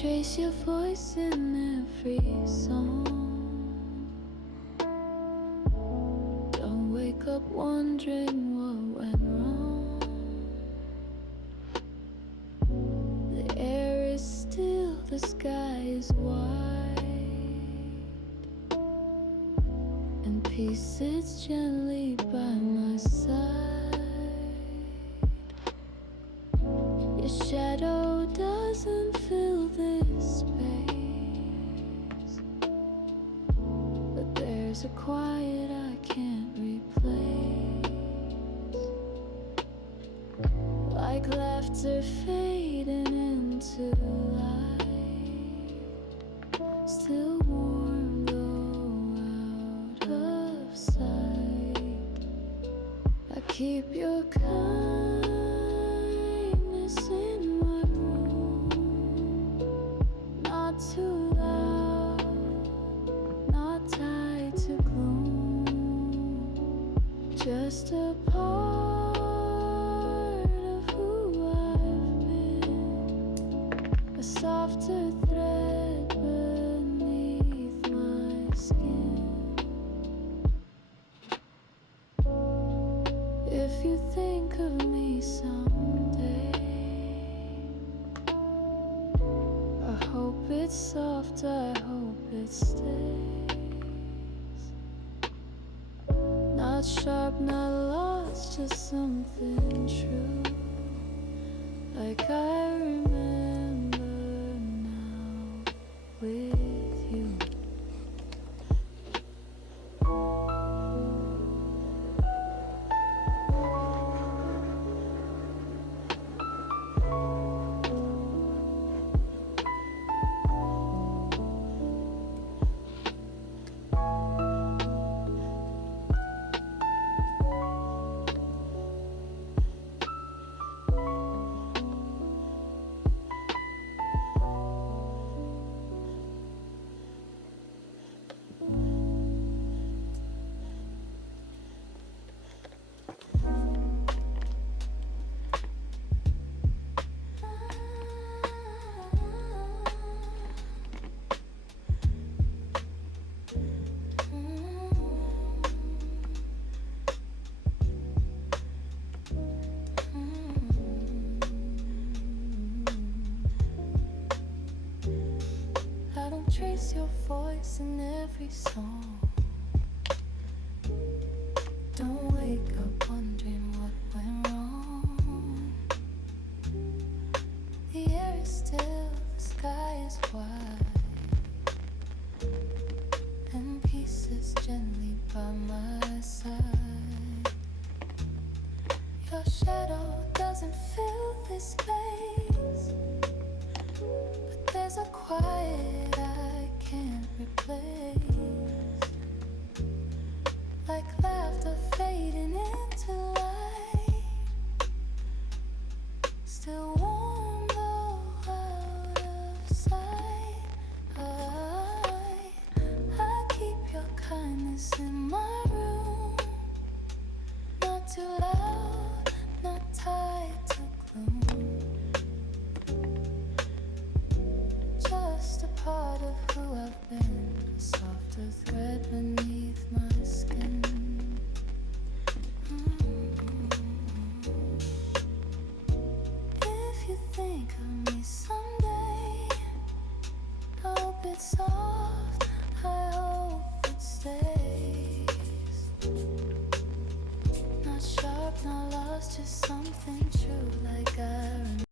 trace your voice in every song. Don't wake up wondering what went wrong. The air is still, the sky is white, and peace sits gently by my side. Your shadow doesn't fill this space, but there's a quiet I can't replace. Like laughter fading into light, still warm though out of sight. I keep your kindness in my room, not too loud, not tied to gloom, just a part of who I've been, a softer thread beneath my skin. If you think of me someday, I hope it's soft, I hope it stays. Not sharp, not lost, just something true, like I remember now with you. I don't trace your voice in every song. Don't wake up wondering what went wrong. The air is still, the sky is white, and peace is gently by my side. Your shadow doesn't fill this space, but there's a quiet I can't replace. Like laughter fading into light, still warm though out of sight. I keep your kindness in my room, not too loud, not tied to gloom, just a part of who I've been, a softer thread beneath my skin. If you think of me someday, I hope it's soft, I hope it stays. Not sharp, not lost, just something true, like I remember.